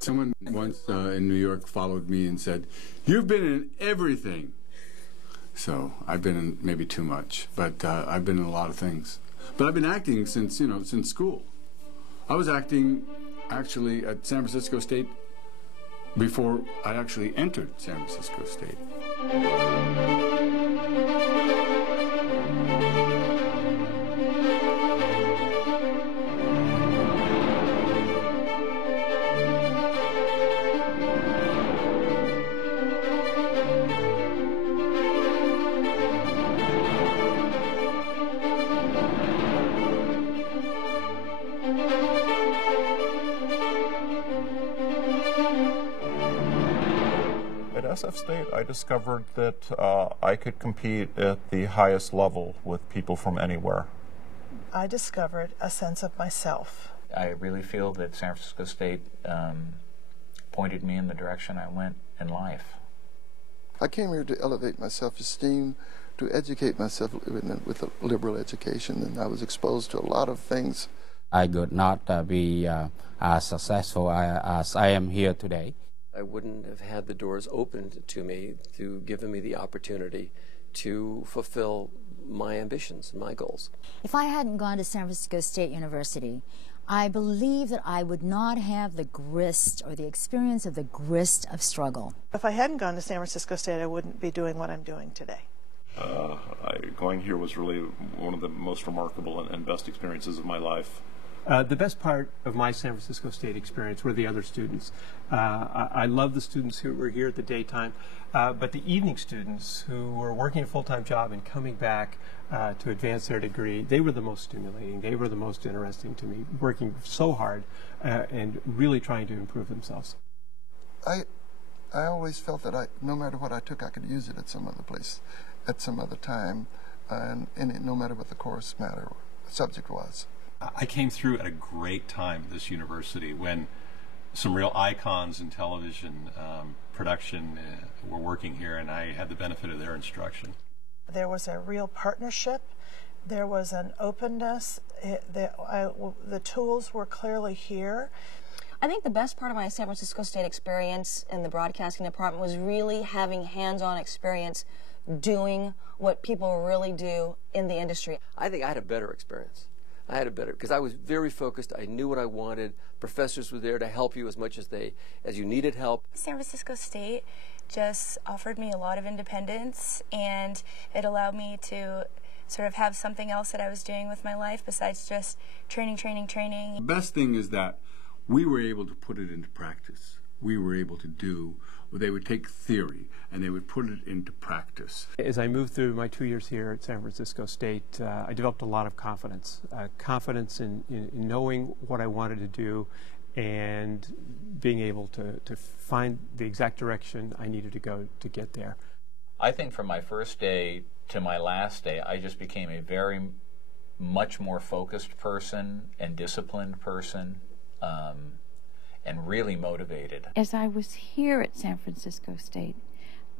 Someone once in New York followed me and said, "You've been in everything." So I've been in maybe too much, but I've been in a lot of things. But I've been acting since school. I was acting actually at San Francisco State before I actually entered San Francisco State. SF State, I discovered that I could compete at the highest level with people from anywhere. I discovered a sense of myself. I really feel that San Francisco State pointed me in the direction I went in life. I came here to elevate my self-esteem, to educate myself with a liberal education, and I was exposed to a lot of things. I could not be as successful as I am here today. I wouldn't have had the doors opened to me to given me the opportunity to fulfill my ambitions and my goals. If I hadn't gone to San Francisco State University, I believe that I would not have the grist or the experience of the grist of struggle. If I hadn't gone to San Francisco State, I wouldn't be doing what I'm doing today. Going here was really one of the most remarkable and best experiences of my life. The best part of my San Francisco State experience were the other students. I love the students who were here at the daytime, but the evening students who were working a full-time job and coming back to advance their degree, they were the most stimulating. They were the most interesting to me, working so hard and really trying to improve themselves. I always felt that no matter what I took, I could use it at some other place, at some other time, and no matter what the course subject was. I came through at a great time at this university when some real icons in television production were working here, and I had the benefit of their instruction. There was a real partnership. There was an openness. The tools were clearly here. I think the best part of my San Francisco State experience in the broadcasting department was really having hands-on experience doing what people really do in the industry. I think I had a better experience. I had a better, because I was very focused. I knew what I wanted. Professors were there to help you as much as you needed help. San Francisco State just offered me a lot of independence, and it allowed me to sort of have something else that I was doing with my life besides just training. The best thing is that we were able to put it into practice. We were able to do, they would take theory and they would put it into practice. As I moved through my 2 years here at San Francisco State, I developed a lot of confidence. Confidence in knowing what I wanted to do and being able to find the exact direction I needed to go to get there. I think from my first day to my last day, I just became a very much more focused person and disciplined person. And really motivated. As I was here at San Francisco State,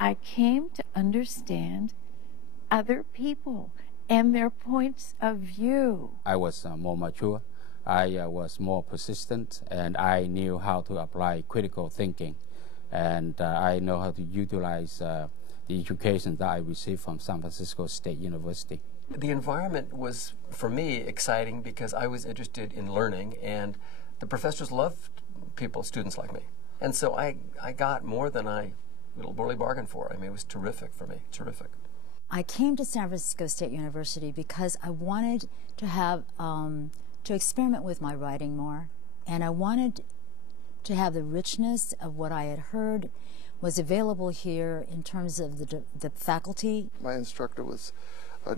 I came to understand other people and their points of view. I was more mature, I was more persistent, and I knew how to apply critical thinking. And I know how to utilize the education that I received from San Francisco State University. The environment was, for me, exciting because I was interested in learning, and the professors loved students like me. And so I got more than I really bargained for. I mean, it was terrific for me, terrific. I came to San Francisco State University because I wanted to have, to experiment with my writing more, and I wanted to have the richness of what I had heard was available here in terms of the faculty. My instructor was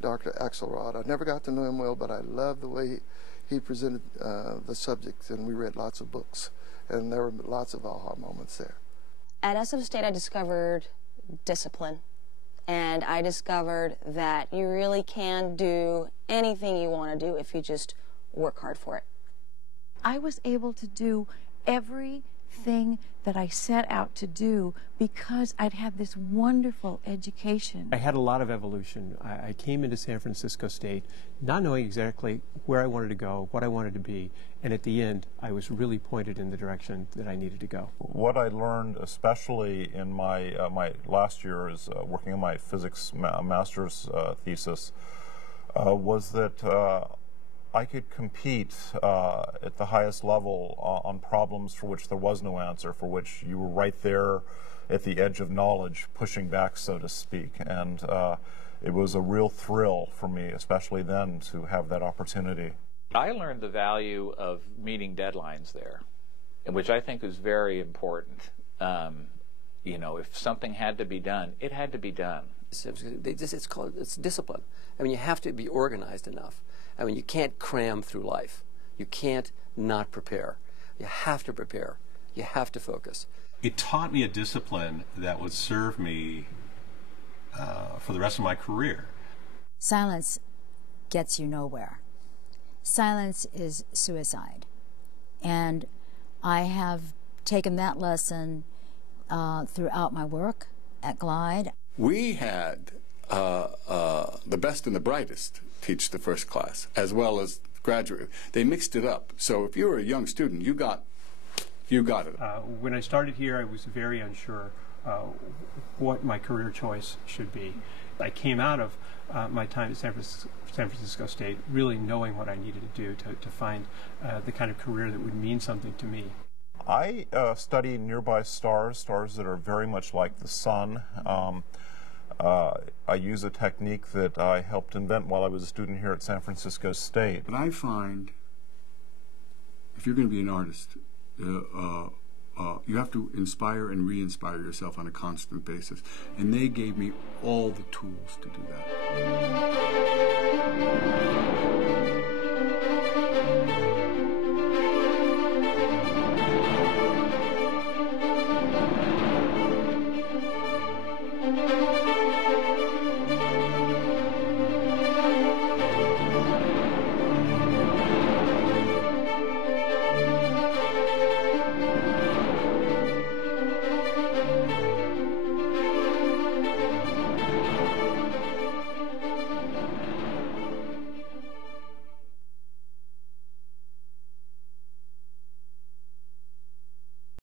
Dr. Axelrod. I never got to know him well, but I loved the way he presented the subjects, and we read lots of books. And there were lots of aha moments there. At SF State, I discovered discipline. And I discovered that you really can do anything you want to do if you just work hard for it. I was able to do everything thing that I set out to do because I'd had this wonderful education. I had a lot of evolution. I came into San Francisco State not knowing exactly where I wanted to go, what I wanted to be, and at the end I was really pointed in the direction that I needed to go. What I learned, especially in my my last year, is working on my physics master's thesis, was that I could compete at the highest level on problems for which there was no answer, for which you were right there at the edge of knowledge, pushing back, so to speak. And it was a real thrill for me, especially then, to have that opportunity. I learned the value of meeting deadlines there, which I think is very important. You know, if something had to be done, it had to be done. It's discipline. I mean, you have to be organized enough. I mean, you can't cram through life. You can't not prepare. You have to prepare. You have to focus. It taught me a discipline that would serve me for the rest of my career. Silence gets you nowhere. Silence is suicide. And I have taken that lesson throughout my work at Glide. We had the best and the brightest teach the first class, as well as graduate. They mixed it up. So if you were a young student, you got it. When I started here, I was very unsure what my career choice should be. I came out of my time at San Francisco State really knowing what I needed to do to find the kind of career that would mean something to me. I study nearby stars that are very much like the sun. I use a technique that I helped invent while I was a student here at San Francisco State. But I find if you're going to be an artist, you have to inspire and re-inspire yourself on a constant basis. And they gave me all the tools to do that.